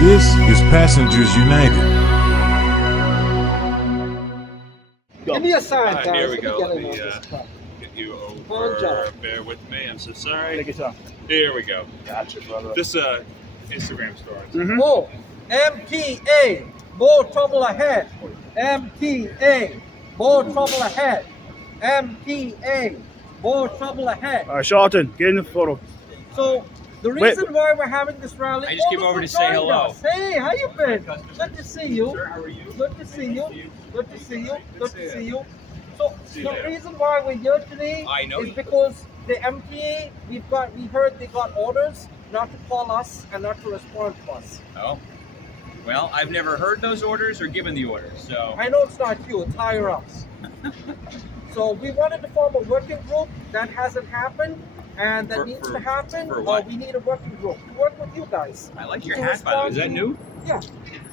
This is Passengers United. Give me a sign, guys. Here we Let me go. get Let in me on this truck. get you Good job. over. Bear with me. I'm so sorry. Take your time. Here we go. Gotcha, brother. This Instagram story. Mm-hmm. Oh, MTA, more trouble ahead. MTA, more trouble ahead. MTA, more trouble ahead. All right, Charlton, get in the photo. So the reason why we're having this rally, I just came over to say hello. Hey, how you been? Good to see you. Sir, how are you? Good to see you. Good to see you. Good to see you. So See the you later. reason why we're here today I know is you. because the MTA, we heard they got orders not to call us and not to respond to us. Oh. Well, I've never heard those orders or given the orders, so. I know it's not you, it's higher ups. So we wanted to form a working group. That hasn't happened, and that needs to happen. for what? We need a working group to work with you guys. I like your To hat, by the way. Is that respond new? Yeah.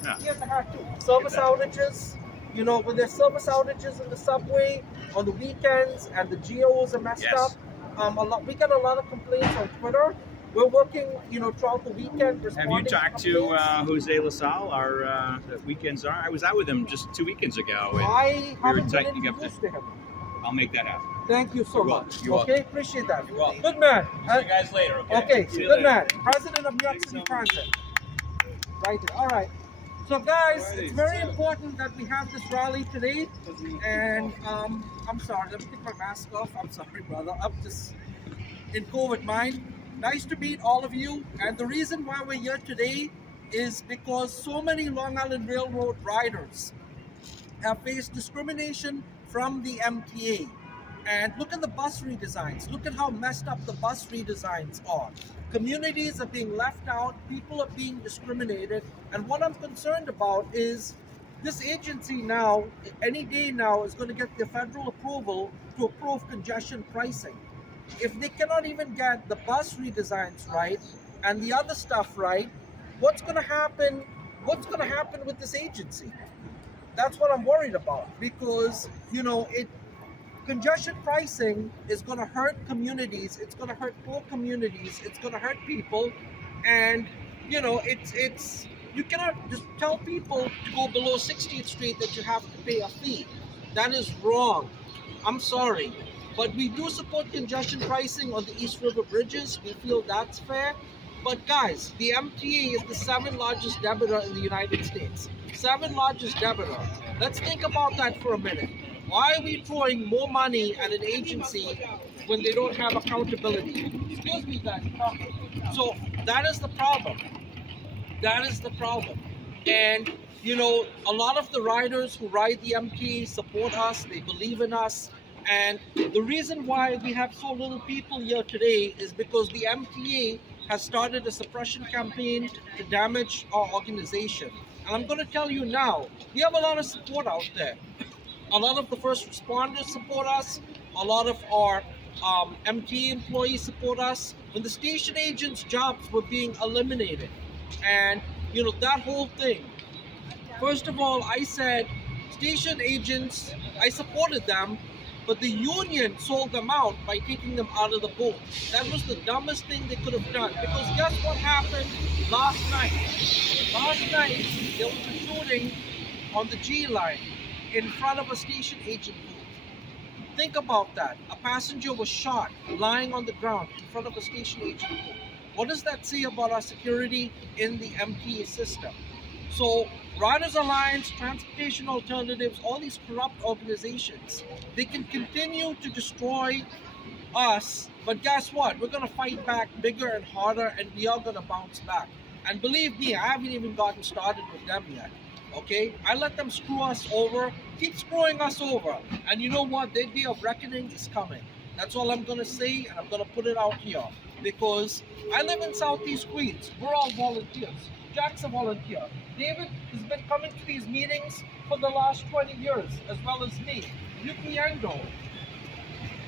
Yeah. Here's the hat too. Service outages. You know, when there's service outages in the subway on the weekends and the geos are messed Yes. up, we get a lot of complaints on Twitter. We're working, throughout the weekend. Have you responding talked to complaints. Jose LaSalle, our the weekends are? I was out with him just 2 weekends ago. And I haven't been tightening up introduced to him. I'll make that happen. Thank you so You're much. welcome. You're Okay, appreciate that. You're welcome. Good man. See you guys later, okay? Okay, See you good later. man. President of New York City Transit. Right there. All right. So guys, it's very important that we have this rally today. And I'm sorry, let me take my mask off. I'm sorry, brother. I'm just in COVID mind. Nice to meet all of you. And the reason why we're here today is because so many Long Island Railroad riders have faced discrimination from the MTA. And look at the bus redesigns. Look at how messed up the bus redesigns are. Communities are being left out. People are being discriminated. And what I'm concerned about is this agency now, any day now, is going to get the federal approval to approve congestion pricing. If they cannot even get the bus redesigns right and the other stuff right, what's going to happen? What's going to happen with this agency? That's what I'm worried about, because congestion pricing is going to hurt communities. It's going to hurt poor communities. It's going to hurt people, and it's you cannot just tell people to go below 60th Street that you have to pay a fee. That is wrong. I'm sorry, but we do support congestion pricing on the East River bridges. We feel that's fair. But guys, the MTA is the 7th largest debitor in the United States. 7th largest debitor. Let's think about that for a minute. Why are we throwing more money at an agency when they don't have accountability? Excuse me, guys. So that is the problem. That is the problem. And a lot of the riders who ride the MTA support us. They believe in us. And the reason why we have so little people here today is because the MTA has started a suppression campaign to damage our organization. And I'm going to tell you now, we have a lot of support out there. A lot of the first responders support us. A lot of our MTA employees support us. When the station agents' jobs were being eliminated, and that whole thing. First of all, I said station agents, I supported them, but the union sold them out by taking them out of the boat. That was the dumbest thing they could have done. Because guess what happened last night? Last night, there was a shooting on the G line in front of a station agent booth. Think about that. A passenger was shot lying on the ground in front of a station agent booth. What does that say about our security in the MTA system? So Riders Alliance, Transportation Alternatives, all these corrupt organizations, they can continue to destroy us, but guess what? We're going to fight back bigger and harder, and we are going to bounce back. And believe me, I haven't even gotten started with them yet. Okay? I let them screw us over, keep screwing us over. And you know what? Their day of reckoning is coming. That's all I'm going to say, and I'm going to put it out here. Because I live in Southeast Queens. We're all volunteers. Jack's a volunteer. David has been coming to these meetings for the last 20 years, as well as me. Yuki Endo,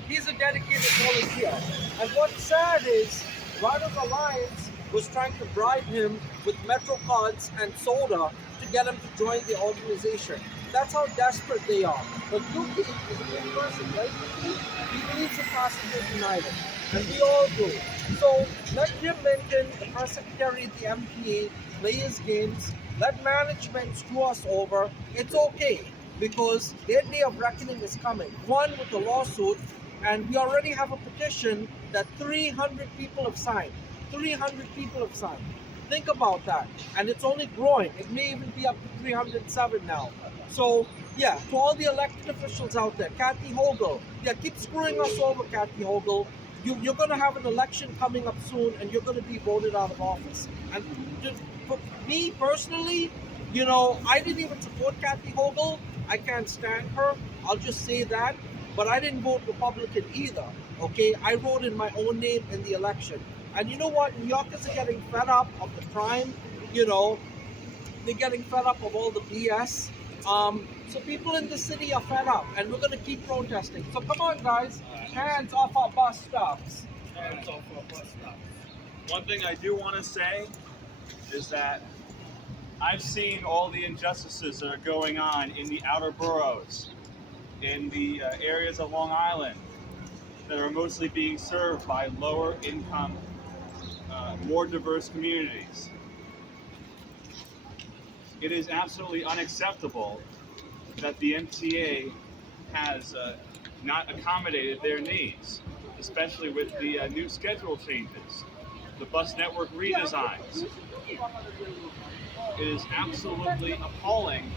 he's a dedicated volunteer. And what's sad is Riders Alliance was trying to bribe him with Metro cards and soda to get him to join the organization. That's how desperate they are. But Yuki is a good person, right? He believes in Passengers United, and we all do. So let Jim Minton, the press secretary at the MPA, play his games. Let management screw us over. It's okay, because their day of reckoning is coming. One, with the lawsuit, and we already have a petition that 300 people have signed. 300 people have signed. Think about that. And it's only growing. It may even be up to 307 now. So, yeah, to all the elected officials out there, Kathy Hochul, yeah, keep screwing us over, Kathy Hochul. You're going to have an election coming up soon, and you're going to be voted out of office. And for me personally, you know, I didn't even support Kathy Hochul. I can't stand her. I'll just say that. But I didn't vote Republican either. Okay, I wrote in my own name in the election. And you know what? New Yorkers are getting fed up of the crime. You know, they're getting fed up of all the BS. So people in the city are fed up, and we're going to keep protesting. So come on, guys, hands off our bus stops. Hands off our bus stops. One thing I do want to say is that I've seen all the injustices that are going on in the outer boroughs, in the areas of Long Island that are mostly being served by lower income, more diverse communities. It is absolutely unacceptable that the MTA has not accommodated their needs, especially with the new schedule changes, the bus network redesigns. It is absolutely appalling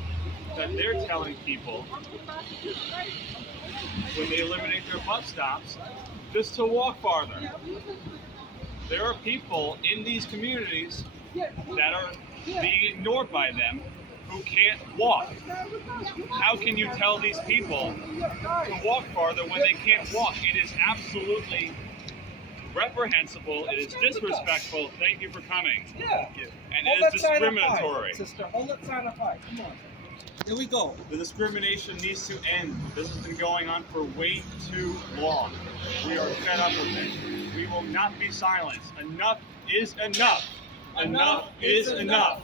that they're telling people, when they eliminate their bus stops, just to walk farther. There are people in these communities that are being ignored by them who can't walk. How can you tell these people to walk farther when they can't walk? It is absolutely reprehensible. It is disrespectful. Thank you for coming. Yeah. And it is discriminatory. Sister, hold that sign up high. Come on. Here we go. The discrimination needs to end. This has been going on for way too long. We are fed up with it. We will not be silenced. Enough is enough. Enough is enough.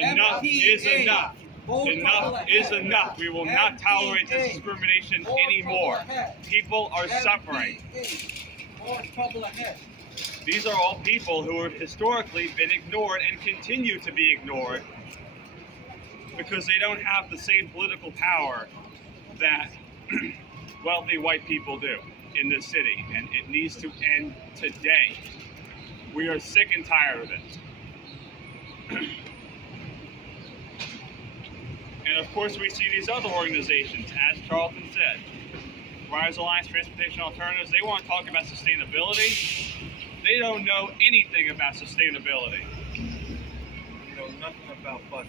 Enough is enough. Enough is enough. We will not tolerate this discrimination anymore. People are suffering. More trouble ahead. These are all people who have historically been ignored and continue to be ignored because they don't have the same political power that wealthy white people do in this city. And it needs to end today. We are sick and tired of it. And of course we see these other organizations, as Charlton said, Riders Alliance, Transportation Alternatives, they want to talk about sustainability. They don't know anything about sustainability. They know nothing about bus.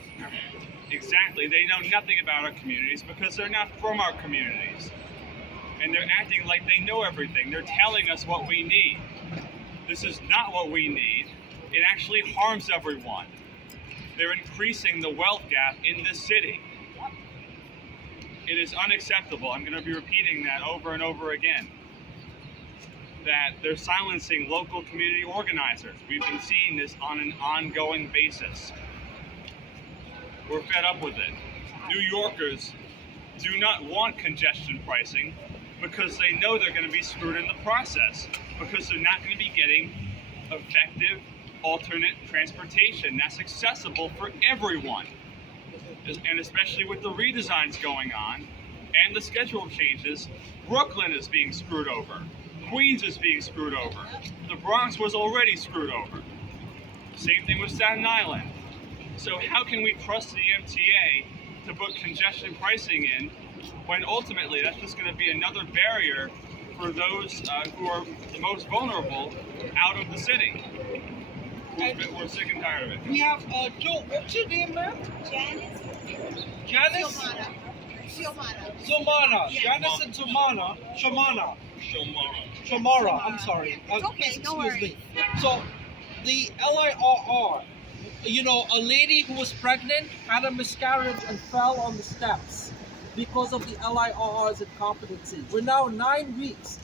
Exactly, they know nothing about our communities because they're not from our communities. And they're acting like they know everything. They're telling us what we need. This is not what we need. It actually harms everyone. They're increasing the wealth gap in this city. It is unacceptable. I'm going to be repeating that over and over again. That they're silencing local community organizers. We've been seeing this on an ongoing basis. We're fed up with it. New Yorkers do not want congestion pricing because they know they're going to be screwed in the process, because they're not going to be getting effective alternate transportation that's accessible for everyone. And especially with the redesigns going on and the schedule changes, Brooklyn is being screwed over. Queens is being screwed over. The Bronx was already screwed over. Same thing with Staten Island. So how can we trust the MTA to put congestion pricing in when ultimately that's just going to be another barrier for those who are the most vulnerable out of the city? We're sick and tired of it. We have Joe. What's your name, ma'am? Janice. Janice. Zumana. Yeah. Janice and Zumana. Shamana. Shamara. I'm sorry. Okay, Excuse no worries. me. So, the LIRR, you know, a lady who was pregnant had a miscarriage and fell on the steps because of the LIRR's incompetency. We're now 9 weeks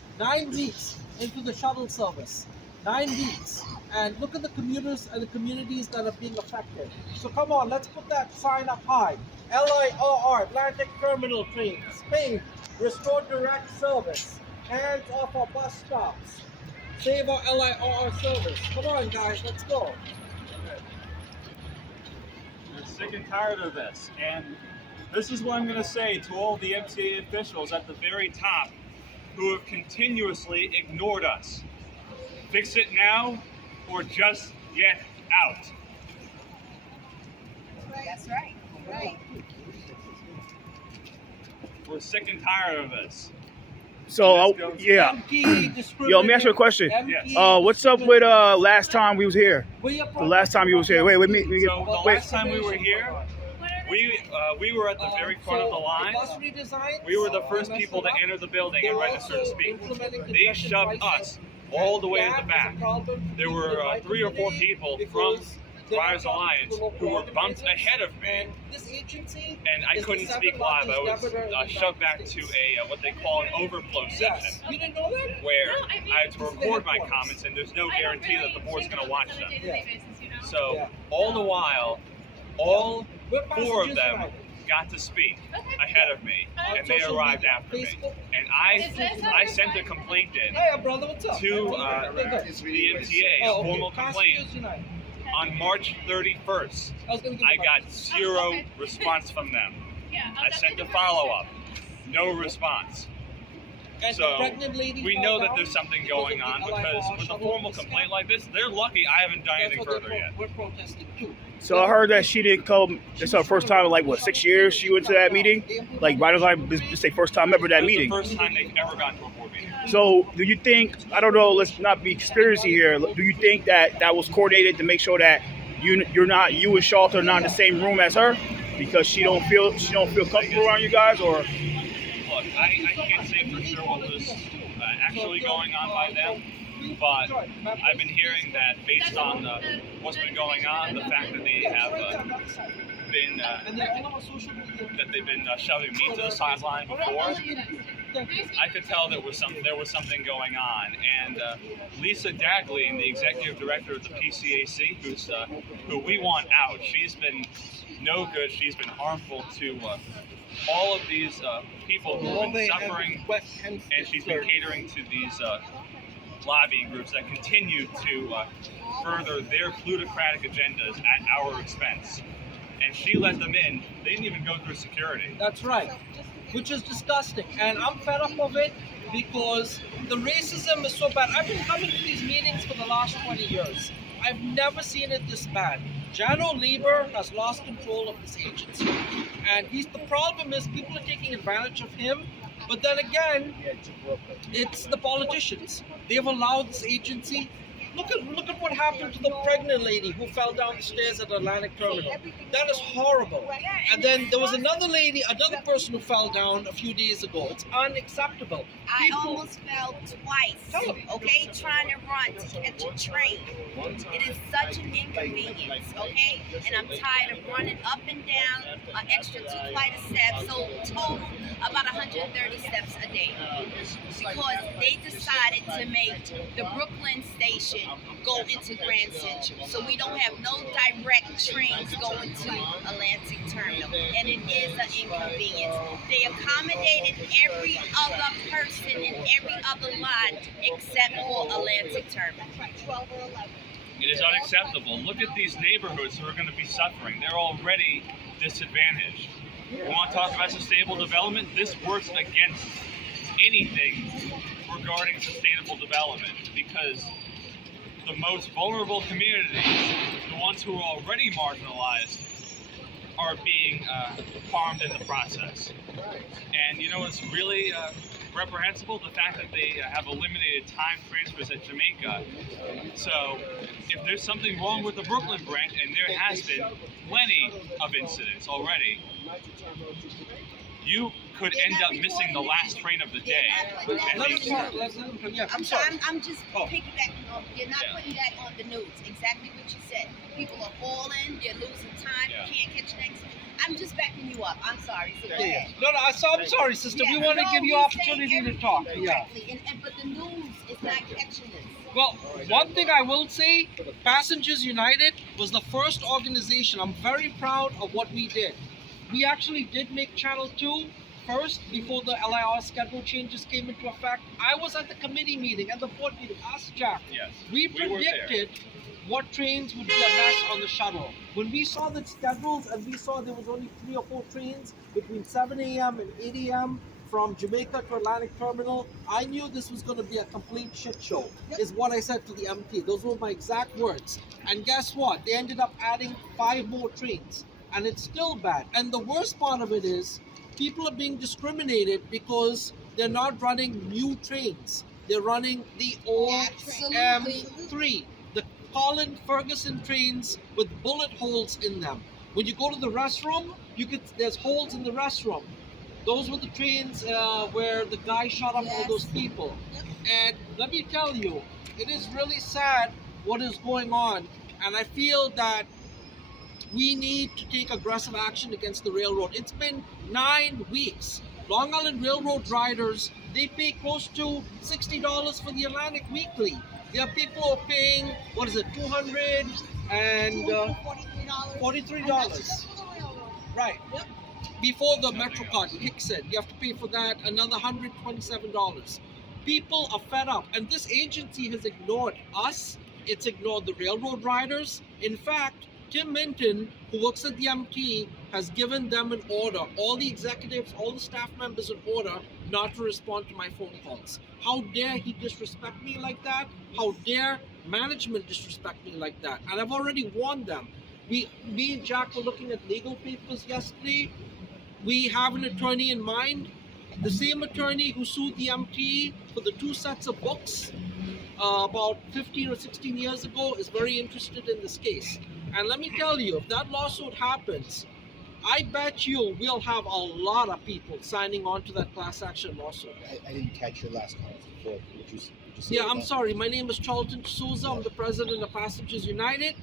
into the shuttle service. 9 weeks. and look at the commuters and the communities that are being affected. So come on, let's put that sign up high. LIRR, Atlantic Terminal Train, Spain, restore direct service. Hands off our bus stops. Save our LIRR service. Come on, guys, let's go. We're sick and tired of this. And this is what I'm going to say to all the MTA officials at the very top who have continuously ignored us. Fix it now or just get out. That's right. Right. We're sick and tired of this. So yeah, yo, let me ask you a question. What's up with last time we was here? The last time you was here. Wait, So the last time we were here, we were at the very front of the line. We were the first people to enter the building and register to speak. They shoved us all the way in the back. There were 3 or 4 people from Riders Alliance who were bumped ahead of me, and I couldn't speak live. I was shoved back to a what they call an overflow section, where I had to record my comments, and there's no guarantee that the board's going to watch them. So all the while, all 4 of them got to speak ahead of me, and they arrived after me. And I sent a complaint in to the MTA, a formal complaint. On March 31st, I got 0 response from them. I sent a follow-up, no response. So we know that there's something going on, because with a formal complaint like this, they're lucky I haven't done anything further yet. We're protesting too. So I heard that she didn't come. It's her first time in like what 6 years she went to that meeting. Like Riders Line, this is their first time ever that meeting. It's the first time they've ever gone to a board meeting. So do you think? I don't know. Let's not be conspiracy here. Do you think that that was coordinated to make sure that you and Shelter are not in the same room as her because she don't feel comfortable around you guys, or? Look, I can't say for sure what was actually going on by them, but I've been hearing that based on what's been going on, the fact that they have been shoving me to the sideline before, I could tell there was something going on. And Lisa Dagley, the executive director of the PCAC, who we want out, she's been no good. She's been harmful to all of these people who have been suffering, and she's been catering to these lobbying groups that continue to further their plutocratic agendas at our expense. And she let them in. They didn't even go through security. That's right, which is disgusting. And I'm fed up of it because the racism is so bad. I've been coming to these meetings for the last 20 years. I've never seen it this bad. Jano Lieber has lost control of this agency. And the problem is people are taking advantage of him. But then again, it's the politicians. They've allowed this agency. Look at what happened to the pregnant lady who fell down the stairs at Atlantic Terminal. That is horrible. And then there was another person who fell down a few days ago. It's unacceptable. I almost fell twice, okay, trying to run to catch a train. It is such an inconvenience, okay? And I'm tired of running up and down an extra 2 flight of steps, so total about 130 steps a day. Because they decided to make the Brooklyn station go into Grand Central. So we don't have no direct trains going to Atlantic Terminal. And it is an inconvenience. They accommodated every other person in every other line except for Atlantic Terminal. It is unacceptable. Look at these neighborhoods who are going to be suffering. They're already disadvantaged. We want to talk about sustainable development. This works against anything regarding sustainable development, because the most vulnerable communities, the ones who are already marginalized, are being harmed in the process. And you know what's really reprehensible? The fact that they have eliminated time transfers at Jamaica. So if there's something wrong with the Brooklyn branch, and there has been plenty of incidents already, you could end up missing the last train of the day. Let And Let they- him talk. Let him talk. Yeah, I'm sorry. I'm just Oh. piggybacking on. You're not Yeah. putting that on the news. Exactly what you said. People are falling. They're losing time. Yeah. You can't catch the next. I'm just backing you up. I'm sorry. So go Yeah. ahead. No, no. I'm sorry, sister. Yeah, We want to no, give you he's opportunity saying to talk. everything Yeah. correctly, but the news is not catching this. Well, one thing I will say, Passengers United was the first organization. I'm very proud of what we did. We actually did make Channel 2 first before the LIR schedule changes came into effect. I was at the committee meeting and the board meeting. Ask Jack. Yes. We We were there. predicted what trains would be a mess on the shuttle. When we saw the schedules and we saw there was only 3 or 4 trains between 7 a.m. and 8 a.m. from Jamaica to Atlantic Terminal, I knew this was going to be a complete shit show, is what I said to the MT. Those were my exact words. And guess what? They ended up adding 5 more trains. And it's still bad. And the worst part of it is, people are being discriminated because they're not running new trains. They're running the old Absolutely. M3, the Colin Ferguson trains with bullet holes in them. When you go to the restroom, there's holes in the restroom. Those were the trains where the guy shot up all those people. And let me tell you, it is really sad what is going on. And I feel that we need to take aggressive action against the railroad. It's been 9 weeks. Long Island Railroad riders, they pay close to $60 for the Atlantic Weekly. There are people who are paying, what is it, $243. Right. Before the MetroCard kicks in, you have to pay for that another $127. People are fed up, and this agency has ignored us. It's ignored the railroad riders. In fact, Tim Minton, who works at the MT, has given them an order, all the executives, all the staff members an order not to respond to my phone calls. How dare he disrespect me like that? How dare management disrespect me like that? And I've already warned them. Me and Jack were looking at legal papers yesterday. We have an attorney in mind, the same attorney who sued the MT for the 2 sets of books about 15 or 16 years ago is very interested in this case. And let me tell you, if that lawsuit happens, I bet you we'll have a lot of people signing on to that class action lawsuit. I didn't catch your last comment before. Would you say Yeah, I'm again? sorry. My name is Charlton Souza. I'm the president of Passengers United.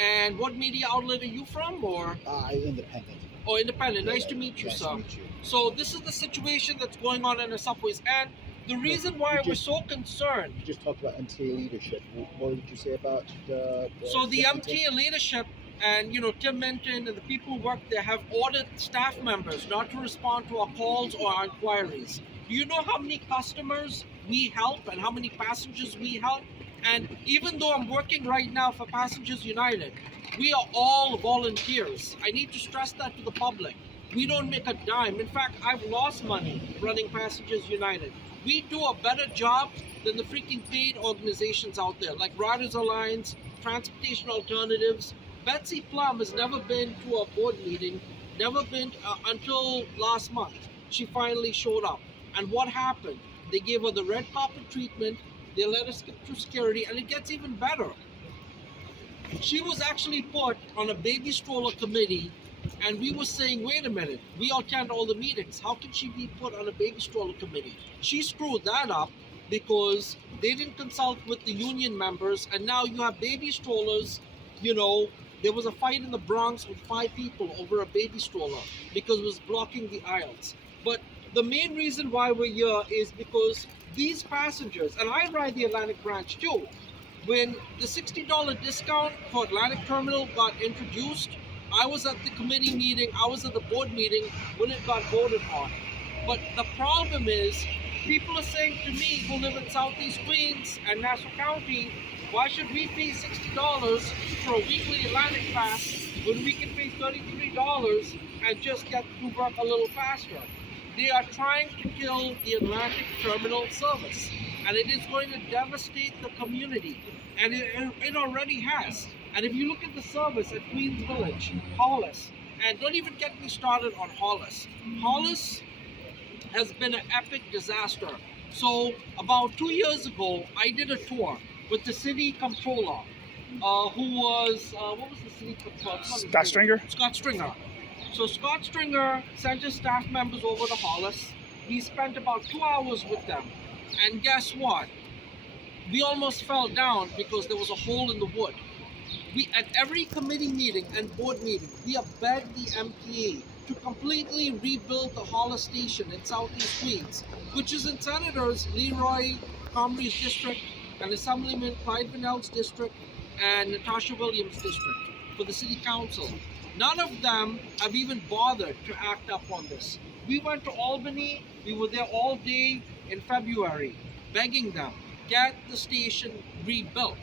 And what media outlet are you from? Or Independent. oh, independent. Nice to meet you, Nice sir. to meet you. So this is the situation that's going on in the subways. And the reason why we're so concerned. You just talked about MTA leadership. What did you say about the So the MTA leadership and Tim Minton and the people who work there have ordered staff members not to respond to our calls or our inquiries. Do you know how many customers we help and how many passengers we help? And even though I'm working right now for Passengers United, we are all volunteers. I need to stress that to the public. We don't make a dime. In fact, I've lost money running Passengers United. We do a better job than the freaking paid organizations out there, like Riders Alliance, Transportation Alternatives. Betsy Plum has never been to a board meeting, never been until last month. She finally showed up. And what happened? They gave her the red carpet treatment, they let her skip through security, and it gets even better. She was actually put on a baby stroller committee, and we were saying, wait a minute, we attend all the meetings. How can she be put on a baby stroller committee? She screwed that up because they didn't consult with the union members, and now you have baby strollers. There was a fight in the Bronx with 5 people over a baby stroller because it was blocking the aisles. But the main reason why we're here is because these passengers, and I ride the Atlantic branch too, when the $60 discount for Atlantic Terminal got introduced, I was at the committee meeting, I was at the board meeting when it got voted on. But the problem is, people are saying to me who live in Southeast Queens and Nassau County, why should we pay $60 for a weekly Atlantic pass when we can pay $33 and just get to work a little faster? They are trying to kill the Atlantic Terminal service, and it is going to devastate the community, and it already has. And if you look at the service at Queens Village, Hollis, and don't even get me started on Hollis. Hollis has been an epic disaster. So about 2 years ago, I did a tour with the city comptroller, who was, what was the city comptroller? Scott Stringer? Scott Stringer. So Scott Stringer sent his staff members over to Hollis. He spent about 2 hours with them. And guess what? We almost fell down because there was a hole in the wood. We, at every committee meeting and board meeting, we have begged the MTA to completely rebuild the Hollis station in Southeast Queens, which is in Senators Leroy Comrie's district and Assemblyman Clyde Vinnell's district and Natasha Williams' district for the city council. None of them have even bothered to act up on this. We went to Albany, we were there all day in February, begging them, get the station rebuilt.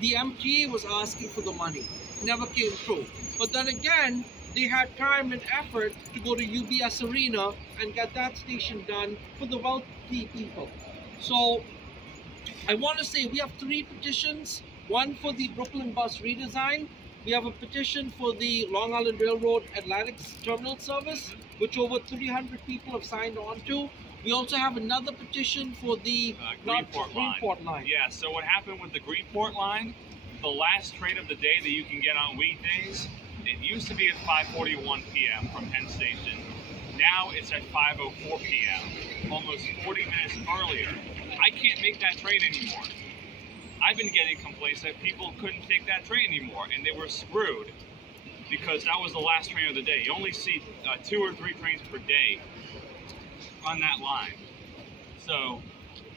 The MTA was asking for the money, never came through. But then again, they had time and effort to go to UBS Arena and get that station done for the wealthy people. So I want to say we have 3 petitions, one for the Brooklyn bus redesign. We have a petition for the Long Island Railroad Atlantic Terminal Service, which over 300 people have signed on to. We also have another petition for the Greenport line. Yeah, so what happened with the Greenport line, the last train of the day that you can get on weekdays, it used to be at 5:41 p.m. from Penn Station. Now it's at 5:04 p.m., almost 40 minutes earlier. I can't make that train anymore. I've been getting complaints that people couldn't take that train anymore, and they were screwed because that was the last train of the day. You only see 2 or 3 trains per day on that line. So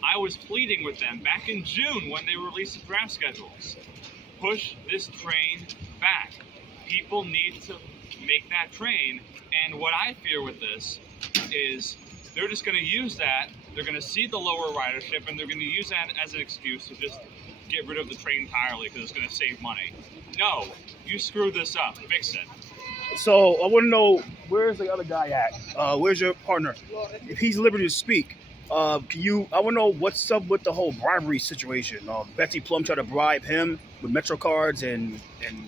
I was pleading with them back in June when they released the draft schedules. Push this train back. People need to make that train. And what I fear with this is they're just going to use that. They're going to see the lower ridership and they're going to use that as an excuse to just get rid of the train entirely because it's going to save money. No, you screwed this up. Fix it. So I want to know, where's the other guy at? Where's your partner? If he's liberty to speak, I want to know what's up with the whole bribery situation. Betsy Plum tried to bribe him with Metro cards and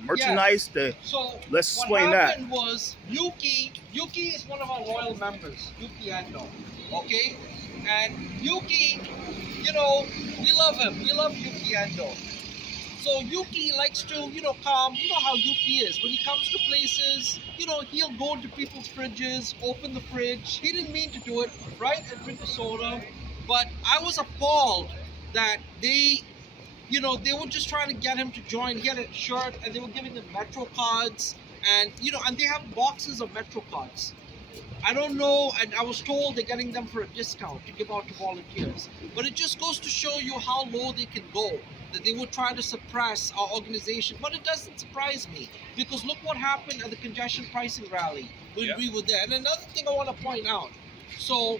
merchandise. Yes. So let's explain what that. happened was Yuki is one of our loyal members, Yuki Endo, okay? And Yuki, we love him. We love Yuki Endo. So Yuki likes to, come. You know how Yuki is. When he comes to places, he'll go into people's fridges, open the fridge. He didn't mean to do it, right? And drink a soda. But I was appalled that they were just trying to get him to join. He had a shirt, and they were giving him Metro cards. And, and they have boxes of Metro cards. I don't know, and I was told they're getting them for a discount to give out to volunteers. But it just goes to show you how low they can go, that they would try to suppress our organization. But it doesn't surprise me, because look what happened at the congestion pricing rally when we were there. And another thing I want to point out, so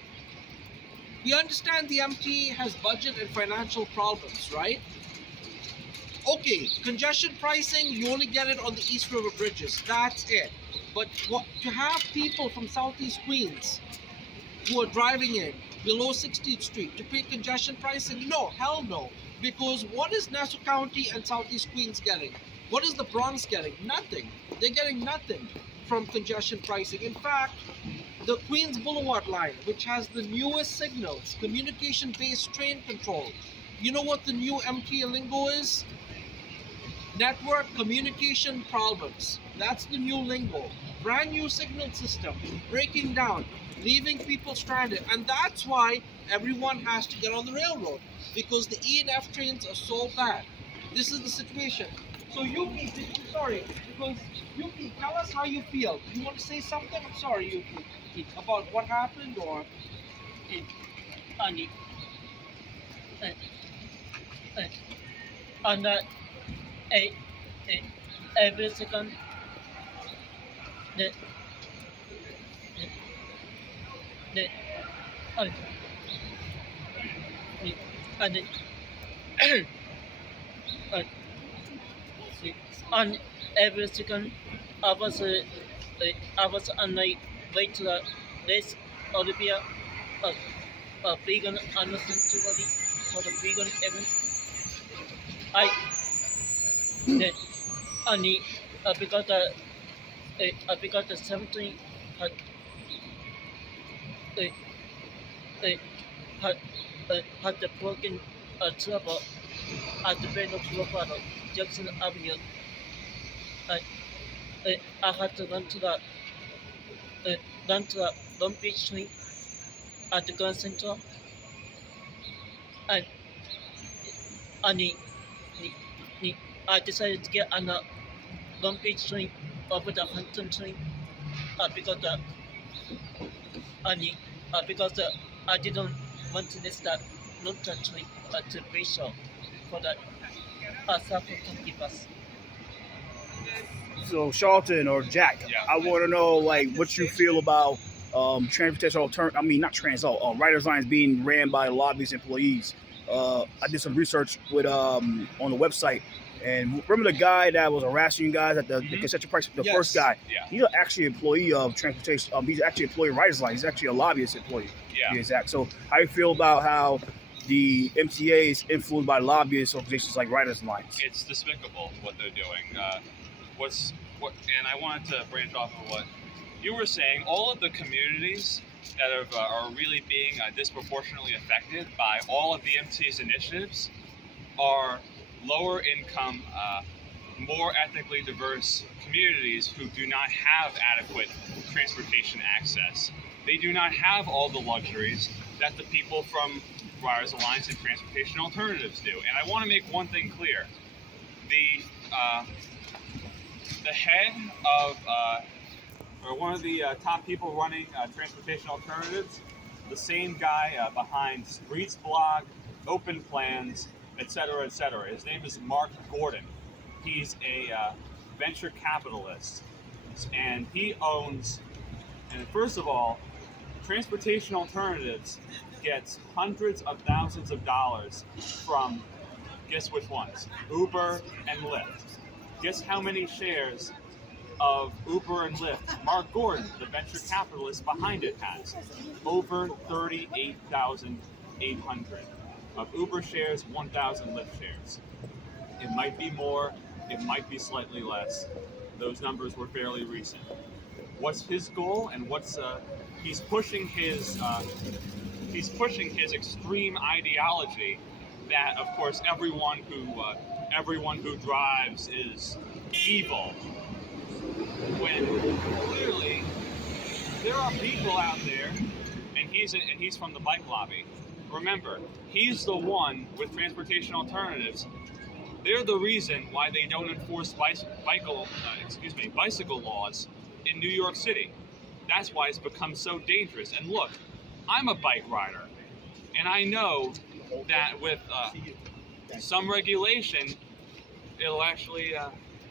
we understand the MTA has budget and financial problems, right? Okay, congestion pricing, you only get it on the East River bridges, that's it. But to have people from Southeast Queens who are driving in below 16th Street to pay congestion pricing, no, hell no. Because what is Nassau County and Southeast Queens getting? What is the Bronx getting? Nothing. They're getting nothing from congestion pricing. In fact, the Queens Boulevard line, which has the newest signals, communication-based train control, you know what the new MTA lingo is? Network communication problems. That's the new lingo. Brand new signal system, breaking down, leaving people stranded. And that's why everyone has to get on the railroad, because the E and F trains are so bad. This is the situation. So Yuki, Yuki, tell us how you feel. You want to say something? I'm sorry, Yuki, about what happened, or? On the every second on every second I was on my way to the race Olympia vegan unnecessarily for the vegan event. Because the 17 had the broken trouble at the bend of Lopado, Jackson Avenue. I had to run to the run to the Long Beach train at the Grand Central, and and I decided to get on the Long Beach train over the Hampton train because I didn't want to miss that Northern train to Bayshore for the South Kentucky bus. So Charlton or Jack, Yeah. I want to know like what you feel about transportation not Riders Lines being ran by lobbyist employees. I did some research with on the website, and remember the guy that was harassing you guys at the concession price, the Yes. first guy. Yeah. He's actually an employee of transportation. He's actually an employee of Riders Lines. He's actually a lobbyist employee. Yeah. To be exact. So how do you feel about how the MTA is influenced by lobbyist organizations like Riders Lines? It's despicable what they're doing. And I wanted to branch off of what you were saying. All of the communities that are really being disproportionately affected by all of the MTA's initiatives are lower income, more ethnically diverse communities who do not have adequate transportation access. They do not have all the luxuries that the people from Riders Alliance and Transportation Alternatives do. And I want to make one thing clear. The head of, or one of the top people running Transportation Alternatives, the same guy behind Streets Blog, Open Plans, etc., etc. His name is Mark Gordon. He's a venture capitalist, and he owns, and first of all, Transportation Alternatives gets hundreds of thousands of dollars from, guess which ones? Uber and Lyft. Guess how many shares of Uber and Lyft Mark Gordon, the venture capitalist behind it, has? Over 38,800. Of Uber shares, 1,000 Lyft shares. It might be more, it might be slightly less. Those numbers were fairly recent. What's his goal, and what's he's pushing his extreme ideology that, of course, everyone who drives is evil. When clearly there are people out there, and he's from the bike lobby. Remember, he's the one with Transportation Alternatives. They're the reason why they don't enforce bicycle laws in New York City. That's why it's become so dangerous. And look, I'm a bike rider, and I know that with some regulation, it'll actually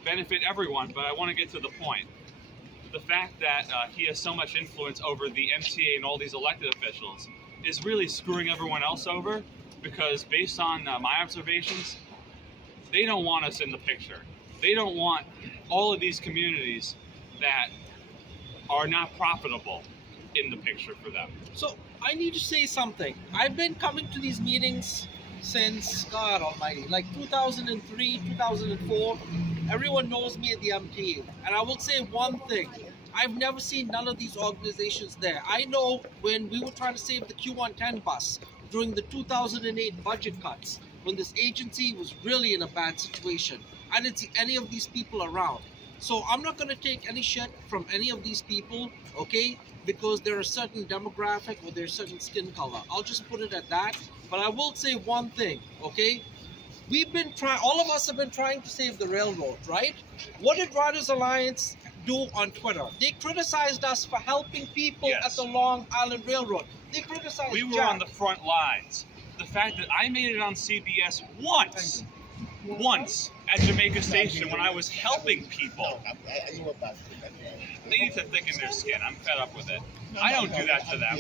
benefit everyone, but I want to get to the point. The fact that he has so much influence over the MTA and all these elected officials is really screwing everyone else over, because based on my observations, they don't want us in the picture. They don't want all of these communities that are not profitable in the picture for them. So I need to say something. I've been coming to these meetings since, God almighty, like 2003, 2004. Everyone knows me at the MTA. And I will say one thing. I've never seen none of these organizations there. I know when we were trying to save the Q110 bus during the 2008 budget cuts, when this agency was really in a bad situation. I didn't see any of these people around. So I'm not going to take any shit from any of these people, okay? Because they're a certain demographic or they're a certain skin color. I'll just put it at that. But I will say one thing, okay? All of us have been trying to save the railroad, right? What did Riders Alliance do on Twitter? They criticized us for helping people Yes. at the Long Island Railroad. They criticized We were Jack. on the front lines. The fact that I made it on CBS once at Jamaica Station when I was helping people. They need to thicken their skin. I'm fed up with it. I don't do that to them.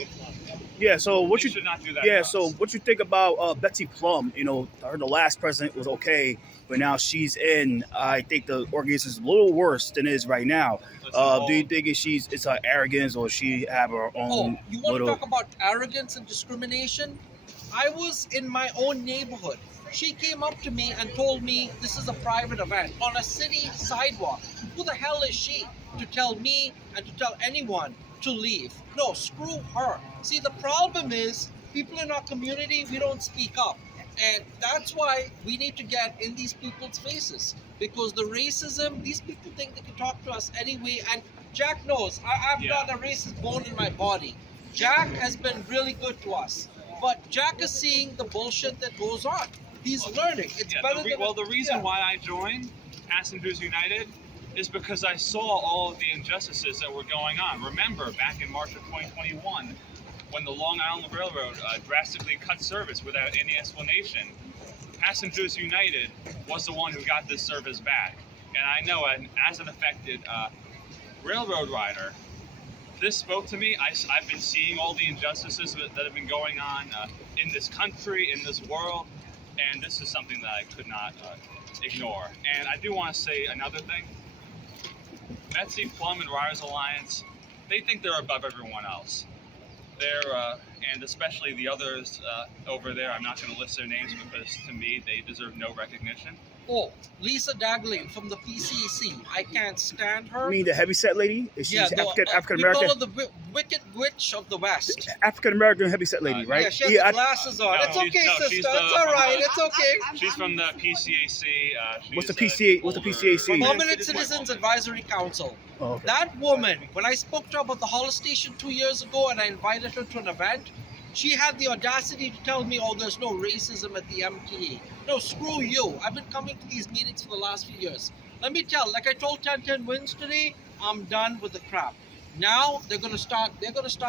Yeah. So what They you should not do that Yeah, to so us. what you think about Betsy Plum? You know, I heard the last president was okay, but now she's in. I think the organization is a little worse than it is right now. Do you think it's her arrogance, or she have her Oh, own you want little? to talk about arrogance and discrimination? I was in my own neighborhood. She came up to me and told me this is a private event on a city sidewalk. Who the hell is she to tell me and to tell anyone to leave? No, screw her. See, the problem is people in our community, we don't speak up. And that's why we need to get in these people's faces. Because the racism, these people think they can talk to us anyway. And Jack knows. I've Yeah. got a racist bone in my body. Jack has been really good to us, but Jack is seeing the bullshit that goes on. He's learning. It's Yeah, better than the reason yeah. why I joined Passengers United is because I saw all of the injustices that were going on. Remember, back in March of 2021, when the Long Island Railroad drastically cut service without any explanation, Passengers United was the one who got this service back. And I know, as an affected railroad rider, this spoke to me. I've been seeing all the injustices that have been going on in this country, in this world, and this is something that I could not ignore. And I do want to say another thing. Betsy Plum and Riders Alliance, they think they're above everyone else. They're, and especially the others over there, I'm not going to list their names because to me they deserve no recognition. Oh, Lisa Dagling from the PCC. I can't stand her. You mean the heavyset lady? Is she Yeah, African we call American? her the Wicked Witch of the West. African American heavyset lady, right? Yeah, she has Yeah, the glasses on. no, It's okay, she's sister. the- It's all right. It's okay. She's from the PCAC. What's the she's, PCA? What's the older- PCAC? Permanent Citizens Advisory Council. Oh, okay. That woman, when I spoke to her about the Hollis Station 2 years ago and I invited her to an event, she had the audacity to tell me, oh, there's no racism at the MTA. No, screw you. I've been coming to these meetings for the last few years. Let me tell, like I told 1010 Wins today, I'm done with the crap. Now they're gonna start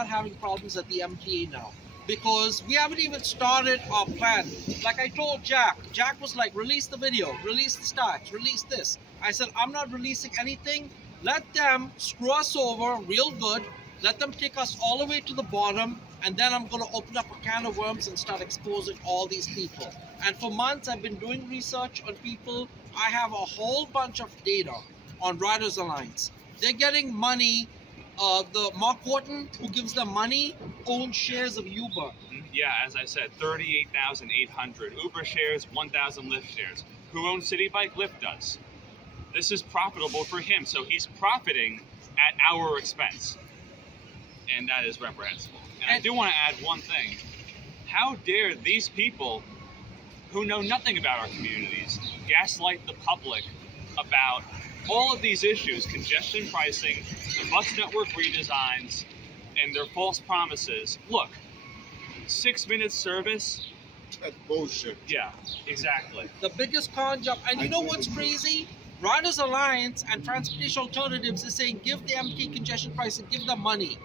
having problems at the MTA now. Because we haven't even started our plan. Like I told Jack was like, release the video, release the stats, release this. I said, I'm not releasing anything. Let them screw us over real good. Let them take us all the way to the bottom, and then I'm going to open up a can of worms and start exposing all these people. And for months, I've been doing research on people. I have a whole bunch of data on Riders Alliance. They're getting money. The Mark Horton, who gives them money, owns shares of Uber. Yeah, as I said, 38,800 Uber shares, 1,000 Lyft shares. Who owns City Bike? Lyft does. This is profitable for him, so he's profiting at our expense. And that is reprehensible. And I do want to add one thing. How dare these people who know nothing about our communities gaslight the public about all of these issues, congestion pricing, the bus network redesigns, and their false promises. Look, 6-minute service. That's bullshit. Yeah, exactly. The biggest con job. And you know what's crazy? Riders Alliance and Transportation Alternatives is saying give the MT congestion pricing, give them money.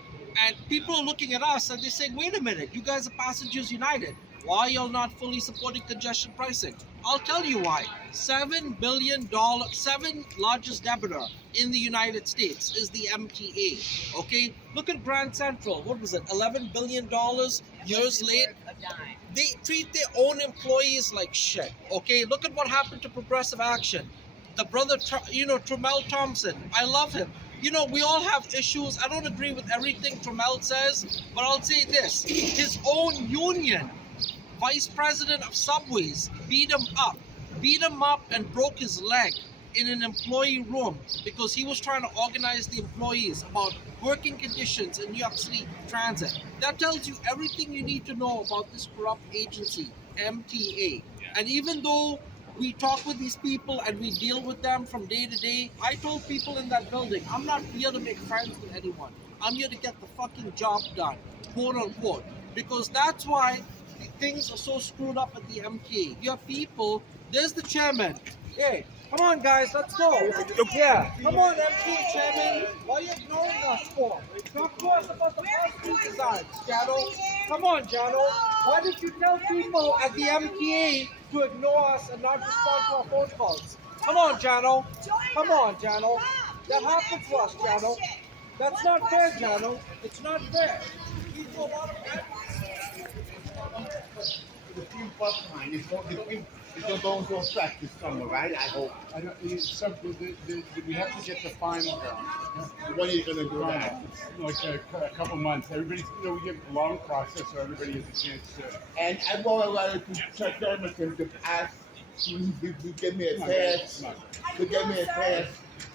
And people are looking at us and they're saying, wait a minute, you guys are Passengers United. Why are y'all not fully supporting congestion pricing? I'll tell you why. $7 billion, 7th largest debtor in the United States is the MTA. Okay? Look at Grand Central. What was it? $11 billion years late. They treat their own employees like shit. Okay? Look at what happened to Progressive Action. The brother, Tremel Thompson. I love him. You know, we all have issues. I don't agree with everything Tremel says, but I'll say this. His own union, vice president of Subways, beat him up and broke his leg in an employee room because he was trying to organize the employees about working conditions in New York City Transit. That tells you everything you need to know about this corrupt agency, MTA. And even though we talk with these people and we deal with them from day to day, I told people in that building, I'm not here to make friends with anyone. I'm here to get the fucking job done, quote unquote. Because that's why things are so screwed up at the MTA. You have people, there's the chairman. Hey, come on guys, let's go. Yeah, come on MTA chairman. Why are you ignoring us for? Talk to us about the bus designs, Jano. Come on, Jano. Why did you tell people at the MTA to ignore us and not respond to our phone calls? Come on, Jano. Come on, Jano. That happens to us, Jano. That's not fair, Jano. It's not fair. People a lot of The free bus line is going to go into effect this summer, right? I hope. I don't, we have to get the final done. When are you going to do that? Like a couple months. Everybody's, we get a long process so everybody has a chance to. And I want a letter to Chuck Edmonton to ask you give me a pass. To give me a pass,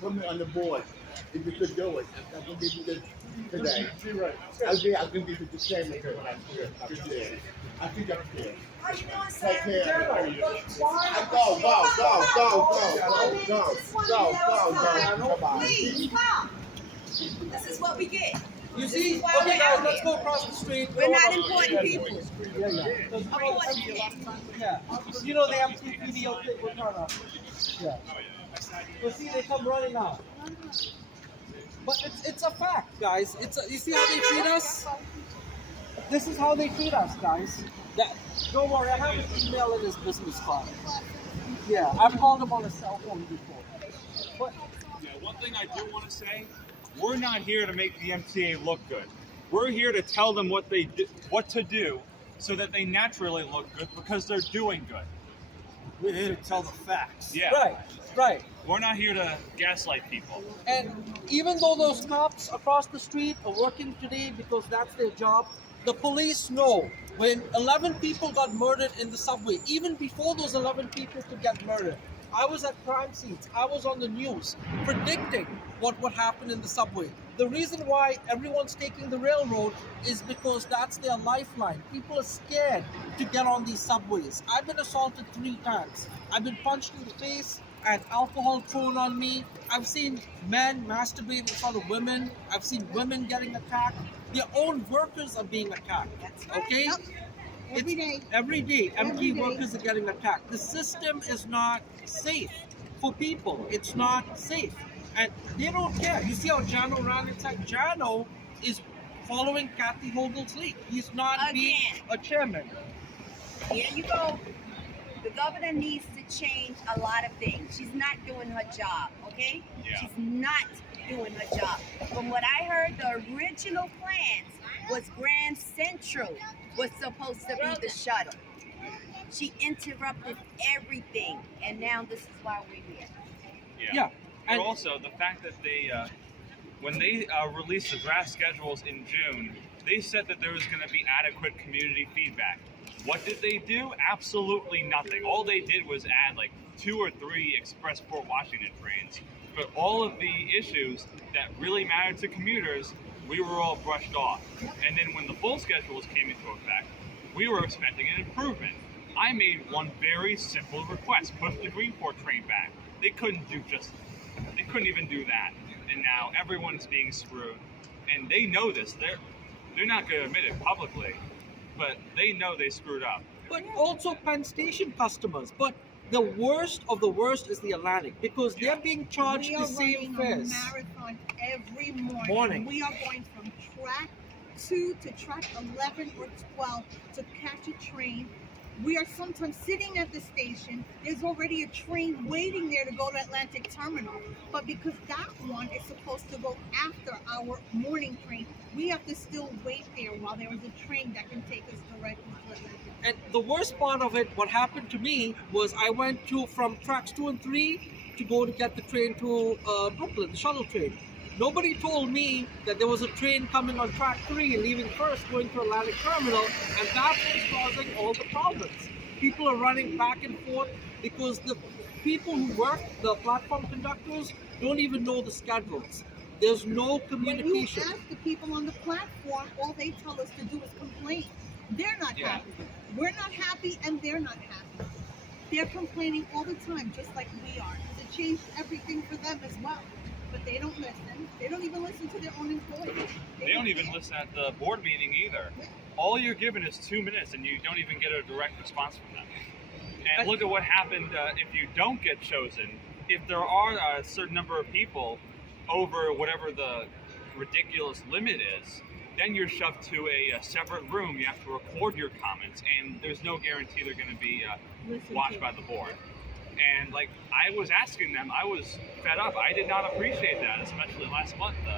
put me on the board. If you could do it, I'm going to give you this today. You're right. I'm going to give you the same when I'm here. I think I'm here. Take care. Go. Come on. what we get. You This see? is why Okay, we're guys, out let's here. go across the street. We're not Go on. important people. Yeah, yeah. Important people. Yeah. You know the MTV video clip with Turner. Yeah. So see, they come running out. But it's a fact, guys. You see how they treat us? This is how they treat us, guys. Don't worry, I have an email in his business card. Yeah, I've called him on a cell phone before. But Yeah, one thing I do want to say, we're not here to make the MTA look good. We're here to tell them what to do so that they naturally look good because they're doing good. We're here to tell the facts. Yeah. right. We're not here to gaslight people. And even though those cops across the street are working today because that's their job, the police know when 11 people got murdered in the subway, even before those 11 people could get murdered, I was at crime scenes. I was on the news predicting what would happen in the subway. The reason why everyone's taking the railroad is because that's their lifeline. People are scared to get on these subways. I've been assaulted 3 times. I've been punched in the face and alcohol thrown on me. I've seen men masturbate in front of women. I've seen women getting attacked. Their own workers are being attacked. Okay? Every day. Every day, Every MT day. workers are getting attacked. The system is not safe for people. It's not safe. And they don't care. You see how Jano ran inside? Jano is following Kathy Hogel's lead. He's not being Again. a chairman. Here you go. The governor needs to change a lot of things. She's not doing her job, okay? Yeah. She's not doing her job. From what I heard, the original plans was Grand Central was supposed to be the shuttle. She interrupted everything, and now this is why we're here. Yeah. But And also the fact that when they released the draft schedules in June, they said that there was going to be adequate community feedback. What did they do? Absolutely nothing. All they did was add like 2 or 3 Express Port Washington trains. But all of the issues that really mattered to commuters, we were all brushed off. And then when the full schedules came into effect, we were expecting an improvement. I made one very simple request: push the Greenport train back. They couldn't even do that. And now everyone's being screwed. And they know this. They're not going to admit it publicly, but they know they screwed up. but also Penn Station customers. But the worst of the worst is the Atlantic because they're being charged We the are same running a fares. marathon every morning. Morning. We are going from track 2 to track 11 or 12 to catch a train. We are sometimes sitting at the station. There's already a train waiting there to go to Atlantic Terminal. But because that one is supposed to go after our morning train, we have to still wait there while there is a train that can take us directly to Atlantic. And the worst part of it, what happened to me was I went from tracks 2 and 3 to go to get the train to Brooklyn, the shuttle train. Nobody told me that there was a train coming on track 3 leaving first, going to Atlantic Terminal, and that's what's causing all the problems. People are running back and forth because the people who work, the platform conductors, don't even know the schedules. There's no communication. When you ask the people on the platform, all they tell us to do is complain. They're not Yeah. happy. We're not happy, and they're not happy. They're complaining all the time, just like we are. It changed everything for them as well. But they don't listen. They don't even listen to their own employees. They don't even listen at the board meeting either. All you're given is 2 minutes, and you don't even get a direct response from them. And look at what happened if you don't get chosen. If there are a certain number of people over whatever the ridiculous limit is, then you're shoved to a separate room. You have to record your comments, and there's no guarantee they're going to be watched by the board. And like I was asking them, I was fed up. I did not appreciate that, especially last month. You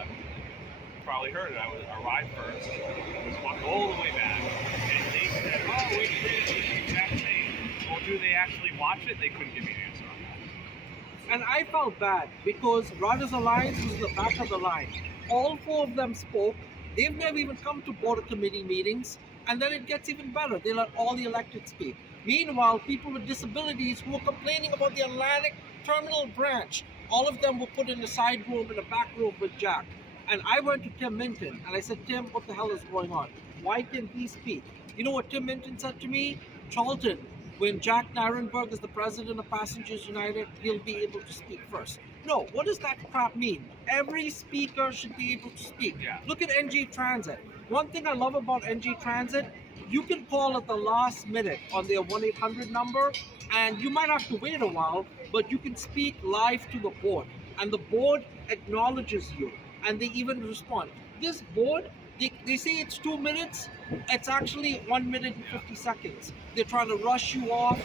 probably heard it. I arrived first, was walked all the way back, and they said, "Oh, we created this exact thing." Well, do they actually watch it? They couldn't give me an answer on that. And I felt bad because Riders Alliance was the back of the line. All 4 of them spoke. They've never even come to board of committee meetings. And then it gets even better. They let all the elected speak. Meanwhile, people with disabilities who were complaining about the Atlantic Terminal branch, all of them were put in a side room, in a back room with Jack. And I went to Tim Minton and I said, "Tim, what the hell is going on? Why can he speak?" You know what Tim Minton said to me? "Charlton, when Jack Nirenberg is the president of Passengers United, he'll be able to speak first." No, what does that crap mean? Every speaker should be able to speak. Yeah. Look at NG Transit. One thing I love about NG Transit, you can call at the last minute on their 1-800 number, and you might have to wait a while, but you can speak live to the board, and the board acknowledges you, and they even respond. This board, they say it's 2 minutes, it's actually 1 minute and 50 seconds. They're trying to rush you off,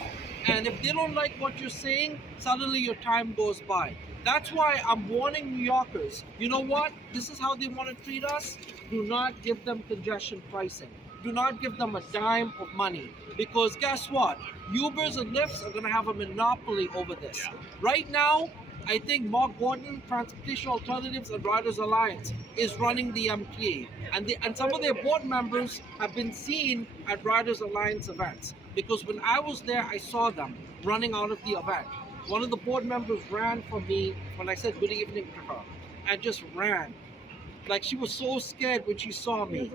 and if they don't like what you're saying, suddenly your time goes by. That's why I'm warning New Yorkers, you know what? This is how they want to treat us. Do not give them congestion pricing. Do not give them a dime of money. Because guess what? Ubers and Lyfts are going to have a monopoly over this. Right now, I think Mark Gordon, Transportation Alternatives and Riders Alliance, is running the MTA. And some of their board members have been seen at Riders Alliance events. Because when I was there, I saw them running out of the event. One of the board members ran for me when I said good evening to her, and just ran. Like she was so scared when she saw me.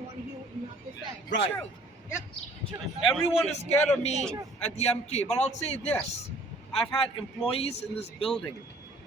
Right. True. Yep. True. Everyone is scared of me at the MTA, but I'll say this. I've had employees in this building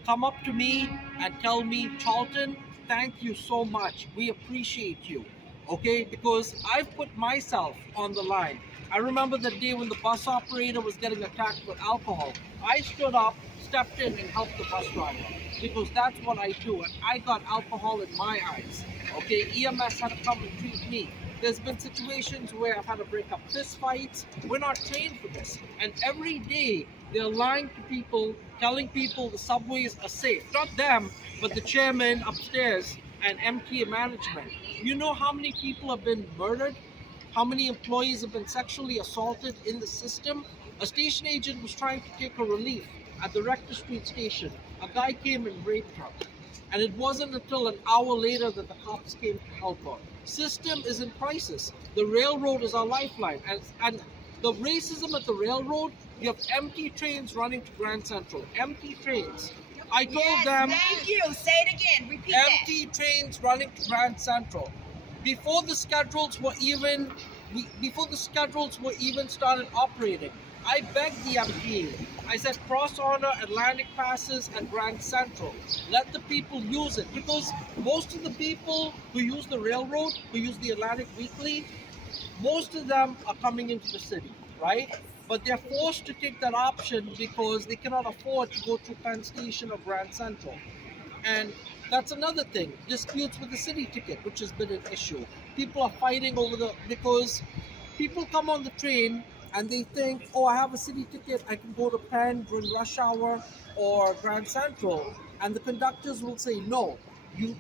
come up to me and tell me, Charlton, thank you so much. We appreciate you. Okay? Because I've put myself on the line. I remember the day when the bus operator was getting attacked with alcohol. I stood up, stepped in, and helped the bus driver because that's what I do. And I got alcohol in my eyes. Okay, EMS had to come and treat me. There's been situations where I've had to break up fist fights. We're not trained for this. And every day they're lying to people, telling people the subways are safe. Not them, but the chairman upstairs and MTA management. You know how many people have been murdered? How many employees have been sexually assaulted in the system? A station agent was trying to take a relief at the Rector Street station. A guy came and raped her. And it wasn't until an hour later that the cops came to help her. System is in crisis. The railroad is our lifeline. And the racism at the railroad, you have empty trains running to Grand Central. Empty trains. I told them, Thank you. Say it again. Repeat empty trains running to Grand Central. Before the schedules were even started operating, I begged the MTA. I said, cross order Atlantic passes at Grand Central. Let the people use it, because most of the people who use the railroad, who use the Atlantic weekly, most of them are coming into the city, right? But they're forced to take that option because they cannot afford to go to Penn Station or Grand Central. And that's another thing, disputes with the city ticket, which has been an issue. People are fighting over because people come on the train and they think, oh, I have a city ticket, I can go to Penn during rush hour or Grand Central. And the conductors will say, no.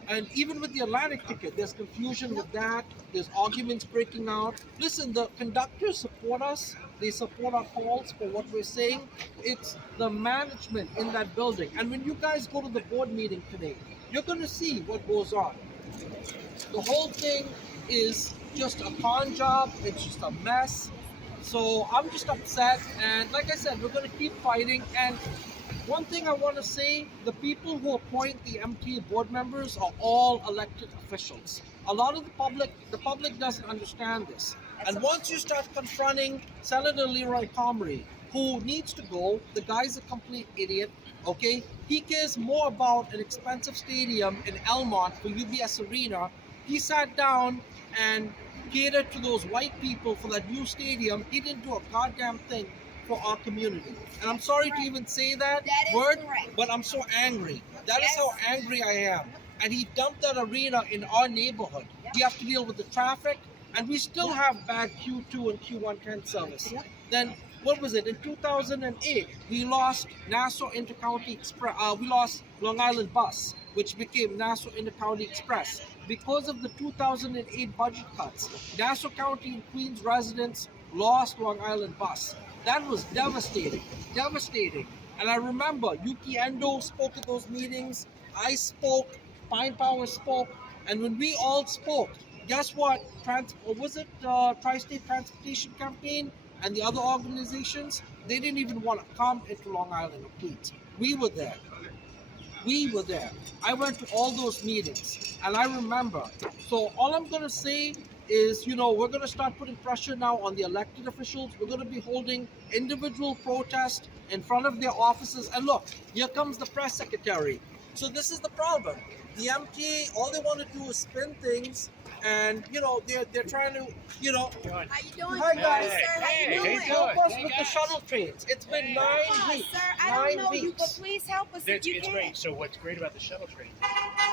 And even with the Atlantic ticket, there's confusion with that. There's arguments breaking out. Listen, the conductors support us. They support our calls for what we're saying. It's the management in that building. And when you guys go to the board meeting today, you're going to see what goes on. The whole thing is just a con job. It's just a mess. So I'm just upset. And like I said, we're going to keep fighting. And one thing I want to say, the people who appoint the MTA board members are all elected officials. A lot of the public doesn't understand this. And once you start confronting Senator Leroy Comrie, who needs to go, the guy's a complete idiot, okay? He cares more about an expensive stadium in Elmont for UBS Arena. He sat down and catered to those white people for that new stadium. He didn't do a goddamn thing for our community. And I'm sorry to even say that word, but I'm so angry. That is how angry I am. And he dumped that arena in our neighborhood. You have to deal with the traffic, and we still have bad Q2 and Q1 10 service. Then, what was it? In 2008, we lost Nassau Intercounty Express. We lost Long Island Bus, which became Nassau Intercounty Express. Because of the 2008 budget cuts, Nassau County and Queens residents lost Long Island Bus. That was devastating, devastating. And I remember Yuki Endo spoke at those meetings. I spoke, Pine Power spoke, and when we all spoke, guess what? Tri-State Transportation Campaign and the other organizations, they didn't even want to come into Long Island or Queens. We were there. We were there. I went to all those meetings, and I remember. So all I'm going to say is, we're going to start putting pressure now on the elected officials. We're going to be holding individual protests in front of their offices. And look, here comes the press secretary. So this is the problem. The MTA, all they want to do is spin things, and they're trying to, How you doing? Hi guys. Sir, how you doing? Help us with the shuttle trains. It's been 9 weeks. Sir, I don't 9 know you, but weeks. please help us if you It's can. great. So what's great about the shuttle train?